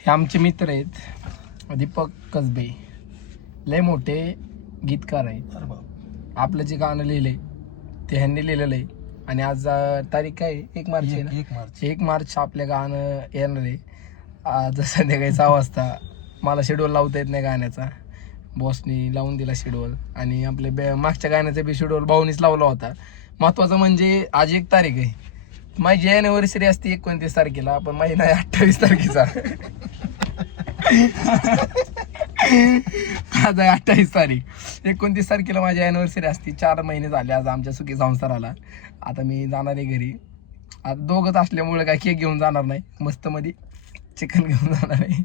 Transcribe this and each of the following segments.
हे आमचे मित्र आहेत दीपक कसबे, लय मोठे गीतकार आहेत. आपलं जे गाणं लिहिलंय ते ह्यांनी लिहिलेलं आहे. आणि आज तारीख काय आहे? 1 मार्च आहे ना. 1 मार्च आपल्या गाणं येणार आहे आज संध्याकाळी 6 वाजता. मला शेड्यूल लावता येत नाही गाण्याचा, बॉसनी लावून दिला शेड्यूल. आणि आपल्या मागच्या गाण्याचा बी शेड्यूल भाऊनीच लावला होता. महत्त्वाचं म्हणजे आज 1 तारीख आहे. माझी अॅनिव्हर्सरी असते 29 तारखेला, पण माझी नाही 28 तारखेचा. आज आहे 28 तारीख. 29 तारखेला माझी अॅनिव्हर्सरी असते. 4 महिने झाले आज आमच्या सुखी संसाराला. आता मी जाणार आहे घरी. आता दोघंच असल्यामुळे काय केक घेऊन जाणार नाही, मस्त मध्ये चिकन घेऊन जाणार आहे.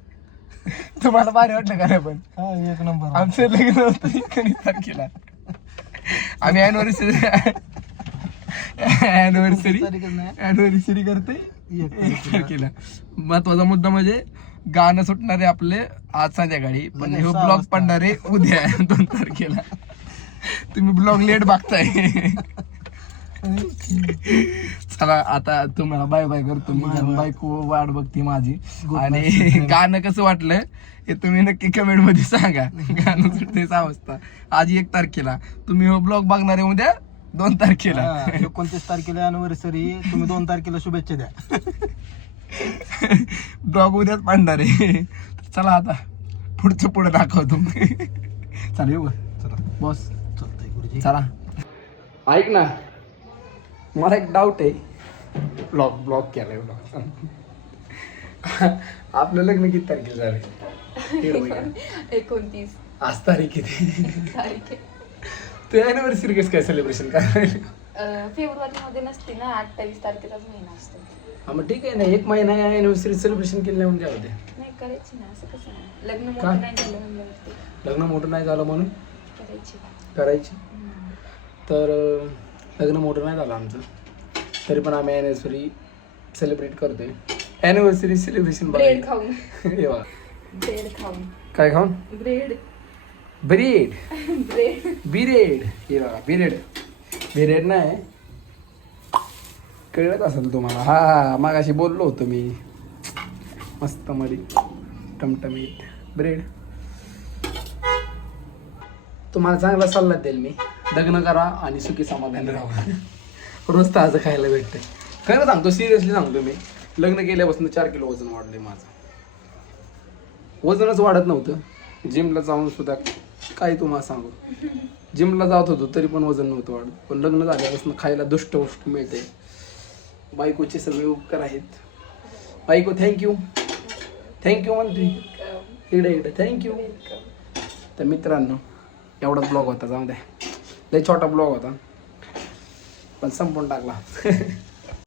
तुम्हाला भारी वाटलं का नाही? पण 1 नंबर. आमचं लग्न होतं 29 तारखेला. आम्ही अॅनिव्हर्सरी करते 1 तारखेला. महत्वाचा मुद्दा म्हणजे गाणं सुटणार आहे आपले आज संध्याकाळी, पण हे ब्लॉग पडणार आहे उद्या 2 तारखेला. तुम्ही ब्लॉग लेट बघताय. चला आता तुम्हाला बाय बाय करतो मी. बायको वाट बघते माझी. आणि गाणं कसं वाटलं हे तुम्ही नक्की कमेंट मध्ये सांगा. गाणं सुटते 6 वाजता आज 1 तारखेला. तुम्ही हो ब्लॉग बघणार आहे उद्या 2 तारखेला. 29 तारखेला अॅनिव्हर्सरी, तुम्ही 2 तारखेला शुभेच्छा द्या. ब्लॉग उद्याच पाडणार आहे. चला आता पुढचं पुढे दाखवतो. चला येऊ चला बॉस. चालतंय गुरुजी. चला ऐक ना, मला एक डाऊट आहे. ब्लॉग केलाय ब्लॉग. आपलं लग्न किती तारखेला झालंय? 29 आज तारीख किती? तारीख आहे. तू अॅनिव्हर्सरी कसं काय सेलिब्रेशन करायला? फेब्रुवारी मध्ये नसते ना, 28 तारखेचाच महिना असतो. हा मग ठीक आहे ना, 1 महिना अॅनिव्हर्सरी सेलिब्रेशन केलं नाही म्हणजे काय होते? नाही करायची ना, असं कसं नाही. लग्न का? मोठं नाही झालं म्हणजे लग्न मोठं नाही झालं म्हणून करायची. तर लग्न मोठं नाही झालं आमचं, तरी पण आम्ही अॅनिव्हर्सरी सेलिब्रेट करतोय. अॅनिव्हर्सरी सेलिब्रेशन ब्रेड खाऊन. येवा ब्रेड खाऊन. काय खाऊन? ब्रेड. Bread bread. बिरेड. हे बघा बिरेड. बिरेड नाही कळत असेल तुम्हाला. हा मागाशी बोललो होतो मी मस्त मध्ये टमटमीत ब्रेड. तुम्हाला चांगला सल्ला देईल मी, लग्न करा आणि सुखी समाधान राहा. रोज ताजं खायला भेटतं. खरं सांगतो, सिरियसली सांगतो मी, लग्न केल्यापासून 4 किलो वजन वाढलंय माझं. वजनच वाढत नव्हतं. जिमला जाऊन सुद्धा काय तुम्हाला सांगू, जिमला जात होतो तरी पण वजन नव्हतं वाढत. पण लग्न झाल्यापासून खायला दुष्ट गोष्ट मिळते. बायकोचे सगळे उपकार आहेत. बायको थँक्यू म्हणते इकडे थँक्यू. तर मित्रांनो, एवढाच ब्लॉग होता, जाऊ द्या. लय छोटा ब्लॉग होता पण संपून टाकला.